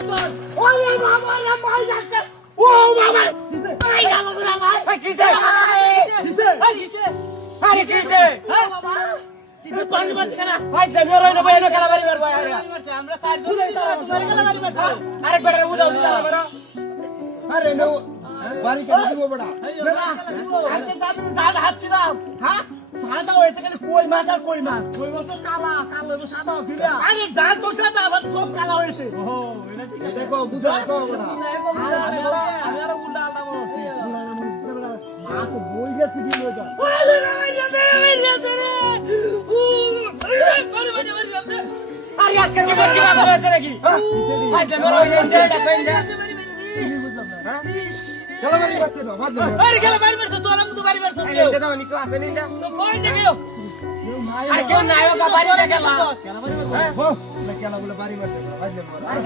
ওরে বাবা রে মাই যাচ্ছে ও বাবা আই আলো না ভাই কিসে কিসে আরে কিসে হ্যাঁ বাবা তুমি পানি মারছ কেন ভাই জমি রই না ভাই এনে খেলা বাড়ি মারবো আমরা সাইড ধরে তোমার খেলা বাড়ি মারবো আরেকবার উড়াও দিলা আরে নো বাড়ি কে দিব বড়া আজকে দাদা হাত ছিলাম হ্যাঁ সাদা হয়েছে কিন্তু কই মাছ আর কই মাছ তো কালা কালো সাদা দিলা আরে জাল তো সাদা আবার সব কালা হয়েছে ওহো এটা দেখো বুঝা তো বড়া আমি আর উল্টা আলটা বলছি মাছ বই গেছে দিল এটা ওরে রে আরে আজকে কি বাকি মাছ হয়েছে নাকি ভাই দেবো এটা পেন দে খেলা বাড়ি করতে দাও বাদ দাও আরে খেলা বাড়ি মারছ তো আলাম তো বাড়ি মারছ কেউ এটা দাও নিকো আসে নিন তো কই দেখিও আরে কেউ নায়ক বাড়ি না খেলা খেলা বাড়ি হ্যাঁ খেলা বলে বাড়ি মারছে বাদ দাও